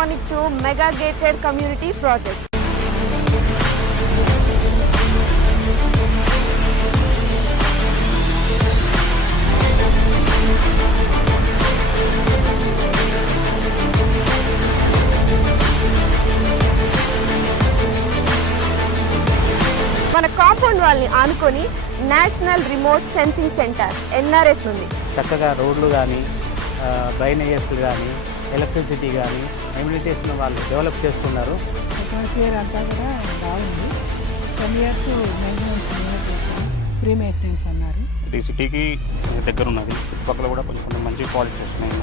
Iconic 2 Mega Gated Community Project. మన compound వాల్ని ఆనుకొని national remote sensing centre NRS ఉంది. చక్కగా రోడ్లు కానీ డ్రైనేజెస్ కానీ ఎలక్ట్రిసిటీ కానీ ఎమ్యూనిటీస్ను వాళ్ళు డెవలప్ చేస్తున్నారు. అట్మాస్ఫియర్ అంతా కూడా బాగుంది. 10 years మెయింటెనెన్స్ ఫ్రీ మెయింటెనెన్స్ అన్నారు. ఇది సిటీకి దగ్గర ఉన్నది. చుట్టుపక్కల కూడా కొంచెం మంచి క్వాలిటీ వస్తున్నాయి.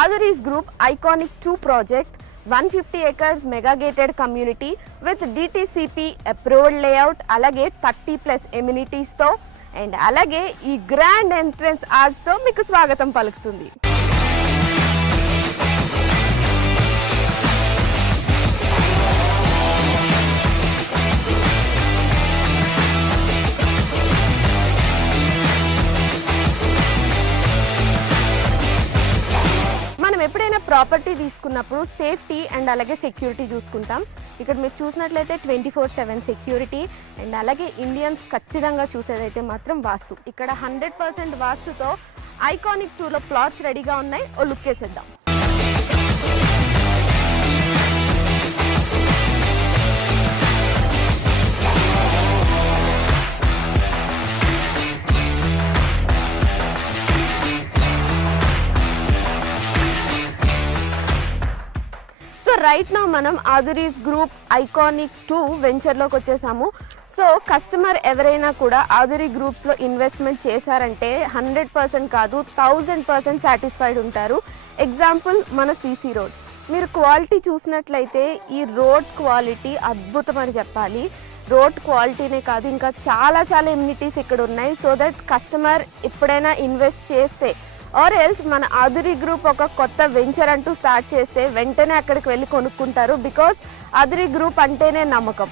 Aduris Group Iconic 2 project 150 acres mega gated community with DTCP approved layout alage 30+ amenities తో అండ్ అలాగే ఈ గ్రాండ్ ఎంట్రన్స్ ఆర్చ్ తో మీకు స్వాగతం పలుకుతుంది. ఎప్పుడైనా ప్రాపర్టీ తీసుకున్నప్పుడు సేఫ్టీ అండ్ అలాగే సెక్యూరిటీ చూసుకుంటాం. ఇక్కడ మీరు చూసినట్లయితే 24/7 సెక్యూరిటీ అండ్ అలాగే ఇండియన్స్ ఖచ్చితంగా చూసేదైతే మాత్రం వాస్తు. ఇక్కడ 100% వాస్తుతో ఐకానిక్ 2లో ప్లాట్స్ రెడీగా ఉన్నాయి. ఓ లుక్ వేసేద్దాం. రైట్ నౌ మనం ఆదురీస్ గ్రూప్ ఐకానిక్ 2 వెంచర్లోకి వచ్చేసాము. సో కస్టమర్ ఎవరైనా కూడా ఆదురీ గ్రూప్స్లో ఇన్వెస్ట్మెంట్ చేశారంటే 100% కాదు 1000% సాటిస్ఫైడ్ ఉంటారు. ఎగ్జాంపుల్ మన CC రోడ్. మీరు క్వాలిటీ చూసినట్లయితే ఈ రోడ్ క్వాలిటీ అద్భుతం అని చెప్పాలి. రోడ్ క్వాలిటీనే కాదు ఇంకా చాలా ఎమ్యూనిటీస్ ఇక్కడ ఉన్నాయి. సో దట్ కస్టమర్ ఎప్పుడైనా ఇన్వెస్ట్ చేస్తే ఆర్ ఎల్స్ మన ఆదురీ గ్రూప్ ఒక కొత్త వెంచర్ అంటూ స్టార్ట్ చేస్తే వెంటనే అక్కడికి వెళ్ళి కొనుక్కుంటారు. బికాస్ ఆదురీ గ్రూప్ అంటేనే నమ్మకం.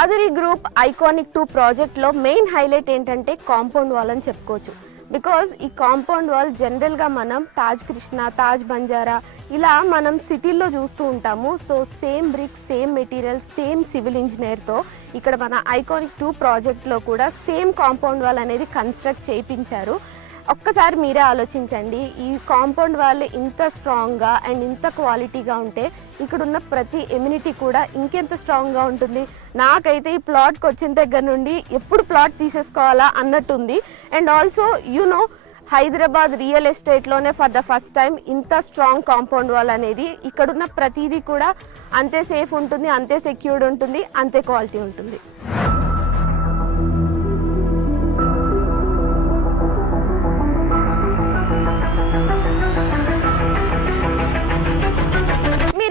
ఆదురీ గ్రూప్ ఐకానిక్ 2 ప్రాజెక్ట్లో మెయిన్ హైలైట్ ఏంటంటే కాంపౌండ్ వాల్ అని చెప్పుకోవచ్చు. బికాజ్ ఈ కాంపౌండ్ వాల్ జనరల్గా మనం తాజ్ కృష్ణ, తాజ్ బంజారా ఇలా మనం సిటీల్లో చూస్తూ ఉంటాము. So same brick, same material, same civil ఇంజనీర్తో ఇక్కడ మన ఐకానిక్ 2 ప్రాజెక్ట్లో కూడా సేమ్ కాంపౌండ్ వాల్ అనేది కన్స్ట్రక్ట్ చేయించారు. ఒక్కసారి మీరే ఆలోచించండి, ఈ కాంపౌండ్ వాల్ ఇంత స్ట్రాంగ్గా అండ్ ఇంత క్వాలిటీగా ఉంటే ఇక్కడున్న ప్రతి ఎమ్యూనిటీ కూడా ఇంకెంత స్ట్రాంగ్గా ఉంటుంది. నాకైతే ఈ ప్లాట్కి వచ్చిన దగ్గర నుండి ఎప్పుడు ప్లాట్ తీసేసుకోవాలా అన్నట్టుంది. And also you know Hyderabad real ఎస్టేట్లోనే ఫర్ ద ఫస్ట్ టైం ఇంత స్ట్రాంగ్ కాంపౌండ్ వాల్ అనేది ఇక్కడున్న ప్రతిదీ కూడా అంతే సేఫ్ ఉంటుంది, అంతే సెక్యూర్డ్ ఉంటుంది, అంతే క్వాలిటీ ఉంటుంది.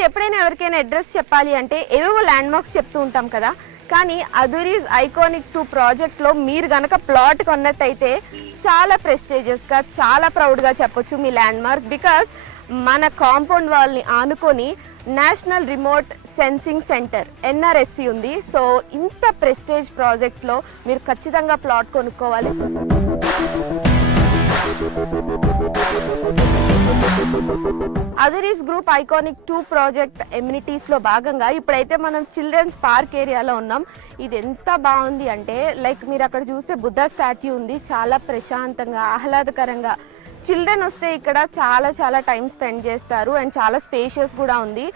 ఎప్పుడైనా ఎవరికైనా అడ్రస్ చెప్పాలి అంటే ఏవేవో ల్యాండ్ మార్క్స్ చెప్తూ ఉంటాం కదా, కానీ ఆదురీస్ ఐకానిక్ 2 ప్రాజెక్ట్లో మీరు గనక ప్లాట్ కొన్నట్టయితే చాలా ప్రెస్టీజియస్గా, చాలా ప్రౌడ్గా చెప్పొచ్చు మీ ల్యాండ్ మార్క్. బికాస్ మన కాంపౌండ్ వాల్ని ఆనుకొని national remote sensing centre NRSC ఉంది. సో ఇంత ప్రెస్టేజ్ ప్రాజెక్ట్లో మీరు ఖచ్చితంగా ప్లాట్ కొనుక్కోవాలి. ఆదురీస్ గ్రూప్ ఐకానిక్ 2 ప్రాజెక్ట్ ఎమ్యూనిటీస్లో భాగంగా ఇప్పుడైతే మనం చిల్డ్రన్స్ పార్క్ ఏరియాలో ఉన్నాం. ఇది ఎంత బాగుంది అంటే లైక్ మీరు అక్కడ చూస్తే బుద్ధ స్టాట్యూ ఉంది. చాలా ప్రశాంతంగా, ఆహ్లాదకరంగా చిల్డ్రన్ వస్తే ఇక్కడ చాలా టైం స్పెండ్ చేస్తారు. అండ్ చాలా స్పేషియస్ కూడా ఉంది.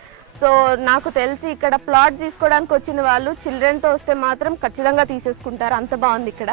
సో నాకు తెలిసి ఇక్కడ ప్లాట్ తీసుకోవడానికి వచ్చిన వాళ్ళు చిల్డ్రన్తో వస్తే మాత్రం ఖచ్చితంగా తీసేసుకుంటారు. అంత బాగుంది ఇక్కడ.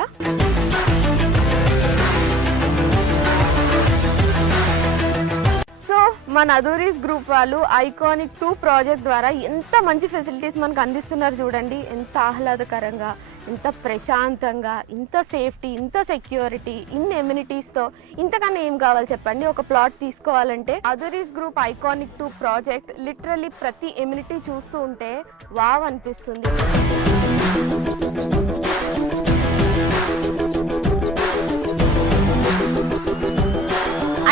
సో మన ఆదురీస్ గ్రూప్ వాళ్ళు ఐకానిక్ 2 ప్రాజెక్ట్ ద్వారా ఎంత మంచి ఫెసిలిటీస్ మనకు అందిస్తున్నారు చూడండి. ఎంత ఆహ్లాదకరంగా, ఎంత ప్రశాంతంగా, ఇంత సేఫ్టీ, ఇంత సెక్యూరిటీ, ఇన్ని ఎమ్యూనిటీస్తో ఇంతకన్నా ఏం కావాలి చెప్పండి. ఒక ప్లాట్ తీసుకోవాలంటే ఆదురీస్ గ్రూప్ ఐకానిక్ 2 ప్రాజెక్ట్ లిటరల్లీ ప్రతి ఎమ్యూనిటీ చూస్తూ ఉంటే వావ్ అనిపిస్తుంది.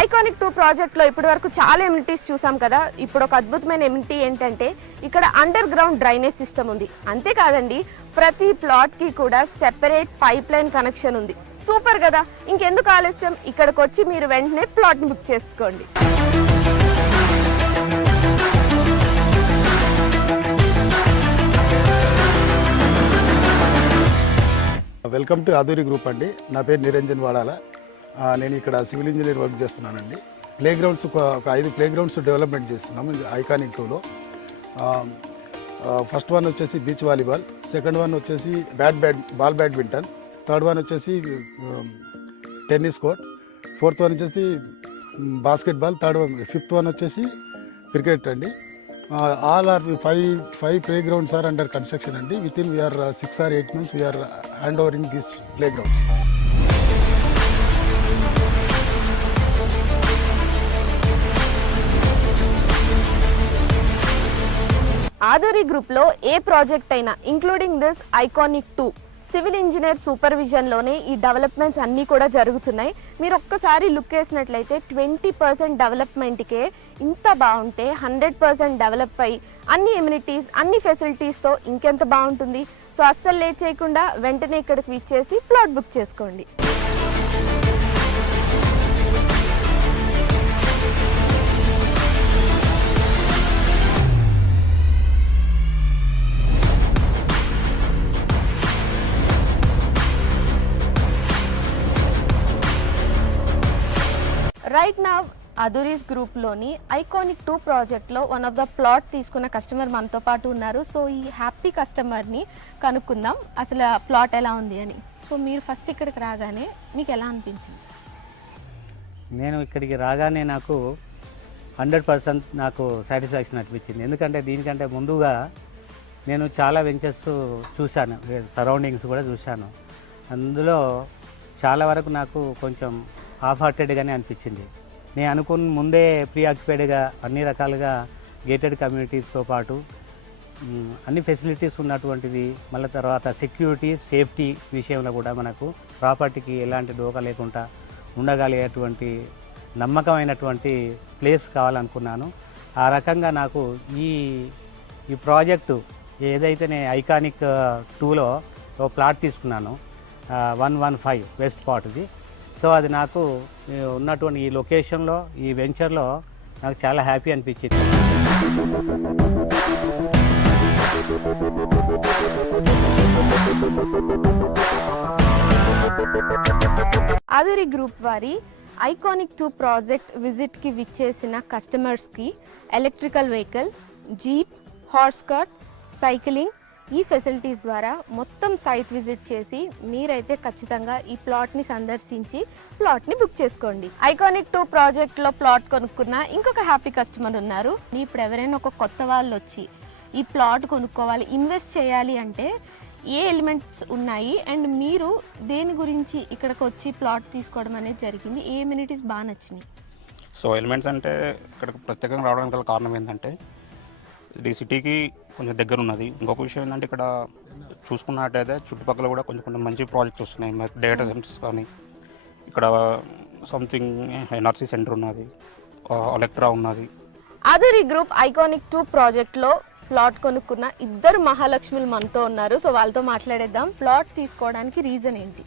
ఐకానిక్ 2 ప్రాజెక్ట్లో ఇప్పటి వరకు చాలా ఎమ్యూనిటీస్ చూసాం కదా. ఇప్పుడు ఒక అద్భుతమైన ఎమ్యూనిటీ ఏంటంటే ఇక్కడ అండర్ గ్రౌండ్ డ్రైనేజ్ సిస్టమ్ ఉంది. అంతేకాదండి, ప్రతి ప్లాట్కి కూడా సెపరేట్ పైప్ లైన్ కనెక్షన్ ఉంది. సూపర్ కదా. ఇంకెందుకు ఆలస్యం, ఇక్కడికి వచ్చి మీరు వెంటనే ప్లాట్ని బుక్ చేసుకోండి. వెల్కమ్ టు ఆధురి గ్రూప్ అండి. నా పేరు నిరంజన్ వాడాల. నేను ఇక్కడ సివిల్ ఇంజనీర్ వర్క్ చేస్తున్నానండి. ప్లే గ్రౌండ్స్ ఒక 5 ప్లే గ్రౌండ్స్ డెవలప్మెంట్ చేస్తున్నాము ఐకానిక్ 2లో. ఫస్ట్ వన్ వచ్చేసి బీచ్ వాలీబాల్, సెకండ్ వన్ వచ్చేసి బాల్ బ్యాడ్మింటన్, థర్డ్ వన్ వచ్చేసి టెన్నిస్ కోర్ట్, ఫోర్త్ వన్ వచ్చేసి బాస్కెట్బాల్, ఫిఫ్త్ వన్ వచ్చేసి క్రికెట్ అండి. all are five playgrounds are under construction and within we are 6 or 8 months we are handovering these playgrounds. ఆధురి group లో ఏ project అయినా including this iconic 2 civil engineer supervision లోనే ఈ developments అన్నీ కూడా జరుగుతున్నాయి. మీరు ఒక్కసారి లుక్ వేసినట్లయితే 20% డెవలప్మెంట్కే ఇంత బాగుంటే 100% డెవలప్ అయ్యి అన్ని ఎమ్యూనిటీస్ అన్ని ఫెసిలిటీస్తో ఇంకెంత బాగుంటుంది. సో అస్సలు లేట్ చేయకుండా వెంటనే ఇక్కడికి విచ్చేసి ప్లాట్ బుక్ చేసుకోండి. రైట్ నౌ అధురీస్ గ్రూప్లోని ఐకానిక్ 2 ప్రాజెక్ట్లో వన్ ఆఫ్ ద ప్లాట్ తీసుకున్న కస్టమర్ మనతో పాటు ఉన్నారు. సో ఈ హ్యాపీ కస్టమర్ని కనుక్కుందాం అసలు ప్లాట్ ఎలా ఉంది అని. సో మీరు ఫస్ట్ ఇక్కడికి రాగానే మీకు ఎలా అనిపించింది? నేను ఇక్కడికి రాగానే నాకు 100% నాకు సాటిస్ఫాక్షన్ అనిపించింది. ఎందుకంటే దీనికంటే ముందుగా నేను చాలా వెంచర్స్ చూశాను, సరౌండింగ్స్ కూడా చూశాను. అందులో చాలా వరకు నాకు కొంచెం హాఫ్ హార్టెడ్గానే అనిపించింది. నేను అనుకున్న ముందే ప్రీ ఆక్యుపైడ్గా అన్ని రకాలుగా గేటెడ్ కమ్యూనిటీస్తో పాటు అన్ని ఫెసిలిటీస్ ఉన్నటువంటిది, మళ్ళీ తర్వాత సెక్యూరిటీ సేఫ్టీ విషయంలో కూడా మనకు ప్రాపర్టీకి ఎలాంటి డోకా లేకుండా ఉండగలిగేటువంటి నమ్మకమైనటువంటి ప్లేస్ కావాలనుకున్నాను. ఆ రకంగా నాకు ఈ ప్రాజెక్టు ఏదైతే నేను ఐకానిక్ 2లో ఒక ప్లాట్ తీసుకున్నాను 115 వెస్ట్ పార్ట్ది. సో అది నాకు ఉన్నటువంటి ఈ లొకేషన్లో ఈ వెంచర్లో నాకు చాలా హ్యాపీ అనిపించింది. ఆధురి గ్రూప్ వారి ఐకానిక్ 2 ప్రాజెక్ట్ విజిట్కి విచ్చేసిన కస్టమర్స్కి electrical vehicle, jeep, horse cart, cycling ఈ ఫెసిలిటీస్ ద్వారా మొత్తం సైట్ విజిట్ చేసి మీరైతే ఖచ్చితంగా ఈ ప్లాట్ని సందర్శించి ప్లాట్ని బుక్ చేసుకోండి. ఐకానిక్ 2 ప్రాజెక్ట్లో ప్లాట్ కొనుక్కున్న ఇంకొక హ్యాపీ కస్టమర్ ఉన్నారు. ఇప్పుడు ఎవరైనా ఒక కొత్త వాళ్ళు వచ్చి ఈ ప్లాట్ కొనుక్కోవాలి, ఇన్వెస్ట్ చేయాలి అంటే ఏ ఎలిమెంట్స్ ఉన్నాయి అండ్ మీరు దేని గురించి ఇక్కడికి వచ్చి ప్లాట్ తీసుకోవడం అనేది జరిగింది, ఏ ఎమ్యూనిటీస్ బాగా నచ్చినాయి? సో ఎలిమెంట్స్ అంటే ఇక్కడికి ప్రత్యేకంగా రావడానికి గల కారణం ఏంటంటే ఇది సిటీకి కొంచెం దగ్గర ఉన్నది. ఇంకొక విషయం ఏంటంటే ఇక్కడ చూసుకున్నట్టయితే చుట్టుపక్కల కూడా కొంచెం మంచి ప్రాజెక్ట్స్ వస్తున్నాయి. డేటా సెంటర్స్ కానీ ఇక్కడ సంథింగ్ ఎన్ఆర్సీ సెంటర్ ఉన్నది, ఎలక్ట్రా ఉన్నది. ఆధురి గ్రూప్ ఐకానిక్ 2 ప్రాజెక్ట్లో ప్లాట్ కొనుక్కున్న 2 మహాలక్ష్మిలు మనతో ఉన్నారు. సో వాళ్ళతో మాట్లాడేద్దాం. ప్లాట్ తీసుకోవడానికి రీజన్ ఏంటి?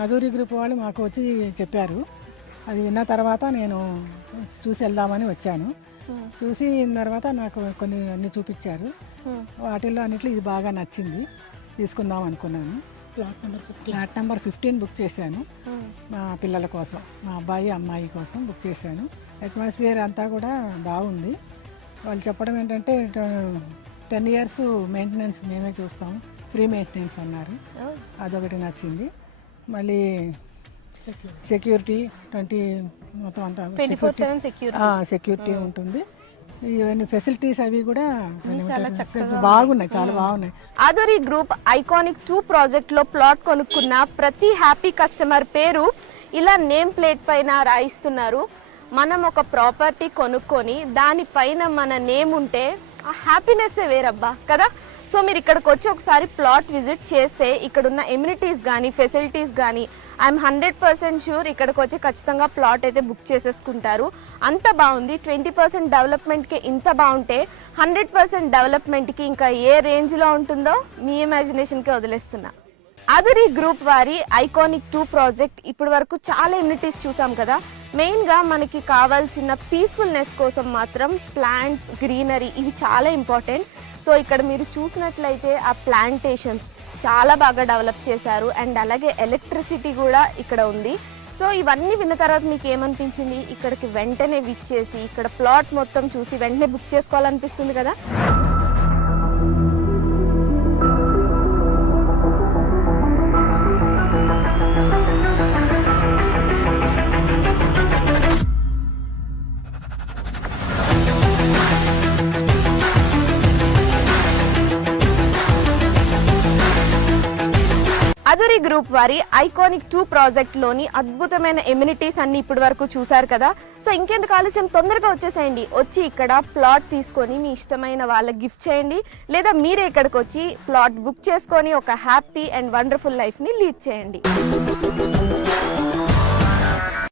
ఆధురి గ్రూప్ వాళ్ళు మాకు వచ్చి చెప్పారు. అది విన్న తర్వాత నేను చూసి వెళ్దామని వచ్చాను. చూసి తర్వాత నాకు కొన్ని అన్ని చూపించారు. వాటిల్లో అన్నిట్లో ఇది బాగా నచ్చింది, తీసుకుందాం అనుకున్నాను. ఫ్లాట్ నెంబర్ 15 బుక్ చేశాను. మా పిల్లల కోసం, మా అబ్బాయి అమ్మాయి కోసం బుక్ చేశాను. అట్మాస్ఫియర్ అంతా కూడా బాగుంది. వాళ్ళు చెప్పడం ఏంటంటే 10 years మెయింటెనెన్స్ మేమే చూస్తాము, ఫ్రీ మెయింటెనెన్స్ అన్నారు. అదొకటి నచ్చింది. మళ్ళీ సెక్యూరిటీ మొత్తం అంతా సెక్యూరిటీ ఉంటుంది. ఇవన్నీ ఫెసిలిటీస్ అవి కూడా బాగున్నాయి, చాలా బాగున్నాయి. ఆధురి గ్రూప్ ఐకానిక్ 2 ప్రాజెక్ట్లో ప్లాట్ కొనుక్కున్న ప్రతి హ్యాపీ కస్టమర్ పేరు ఇలా నేమ్ ప్లేట్ పైన రాయిస్తున్నారు. మనం ఒక ప్రాపర్టీ కొనుక్కొని దానిపైన మన నేమ్ ఉంటే ఆ హ్యాపీనెస్సే వేరబ్బా కదా. సో మీరు ఇక్కడికి వచ్చి ఒకసారి ప్లాట్ విజిట్ చేస్తే ఇక్కడున్న ఎమ్యూనిటీస్ కానీ ఫెసిలిటీస్ కానీ ఐఎమ్ 100% షూర్ ఇక్కడికి వచ్చి ఖచ్చితంగా ప్లాట్ అయితే బుక్ చేసేసుకుంటారు. అంత బాగుంది. 20% డెవలప్మెంట్కి ఇంత బాగుంటే 100% డెవలప్మెంట్కి ఇంకా ఏ రేంజ్లో ఉంటుందో మీ ఇమాజినేషన్కే వదిలేస్తున్నా. అదురి గ్రూప్ వారి ఐకానిక్ 2 ప్రాజెక్ట్ ఇప్పటి వరకు చాలా ఎమ్యూనిటీస్ చూసాం కదా. మెయిన్గా మనకి కావాల్సిన పీస్ఫుల్నెస్ కోసం మాత్రం ప్లాంట్స్, గ్రీనరీ ఇవి చాలా ఇంపార్టెంట్. సో ఇక్కడ మీరు చూసినట్లయితే ఆ ప్లాంటేషన్స్ చాలా బాగా డెవలప్ చేశారు అండ్ అలాగే ఎలక్ట్రిసిటీ కూడా ఇక్కడ ఉంది. సో ఇవన్నీ విన్న తర్వాత మీకు ఏమనిపించింది? ఇక్కడికి వెంటనే విచ్చేసి ఇక్కడ ప్లాట్ మొత్తం చూసి వెంటనే బుక్ చేసుకోవాలనిపిస్తుంది కదా. అదురి గ్రూప్ వారి ఐకానిక్ 2 ప్రాజెక్ట్ లోని అద్భుతమైన ఎమ్యూనిటీస్ అన్ని ఇప్పటి వరకు చూసారు కదా. సో ఇంకెందుకు ఆలస్యం, తొందరగా వచ్చేసేయండి. వచ్చి ఇక్కడ ప్లాట్ తీసుకొని మీ ఇష్టమైన వాళ్ళకి గిఫ్ట్ చేయండి, లేదా మీరే ఇక్కడికి వచ్చి ప్లాట్ బుక్ చేసుకొని ఒక హ్యాపీ అండ్ వండర్ఫుల్ లైఫ్ ని లీడ్ చేయండి.